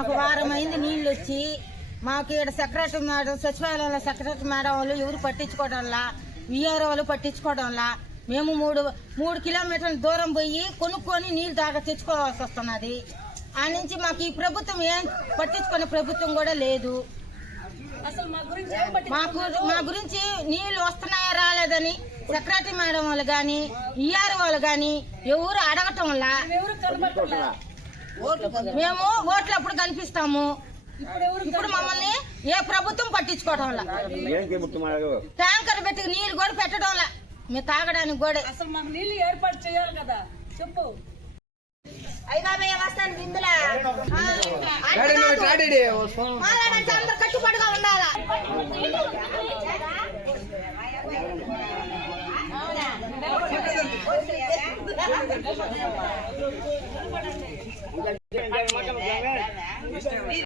మాకు వారం అయింది నీళ్ళు వచ్చి. మాకు ఇక్కడ సెక్రటరీ మేడం, సచివాలయంలో సెక్రటరీ మేడం వాళ్ళు ఎవరు పట్టించుకోవడంలా, విఆర్ఓ వాళ్ళు పట్టించుకోవడంలా. మేము మూడు కిలోమీటర్ల దూరం పోయి కొనుక్కొని నీళ్ళు తెచ్చుకోవాల్సి వస్తున్నది. ఆ నుంచి మాకు ఈ ప్రభుత్వం ఏం పట్టించుకునే ప్రభుత్వం కూడా లేదు. మా గురించి నీళ్లు వస్తున్నాయా రాలేదని సెక్రటరీ మేడం వాళ్ళు కానీ ఈఆర్ వాళ్ళు కానీ ఎవరు అడగటం వల్ల మేము ఓట్లు అప్పుడు కనిపిస్తాము. ఇప్పుడు మమ్మల్ని ఏ ప్రభుత్వం పట్టించుకోవడం వల్ల ట్యాంకర్ పెట్టి నీళ్లు కూడా పెట్టడం వల్ల మేము తాగడానికి కూడా అసలు మాకు నీళ్లు ఏర్పాటు చేయాలి కదా. చెప్పు వస్తాను బిందులా అందరు కట్టుబడిగా ఉండాలా.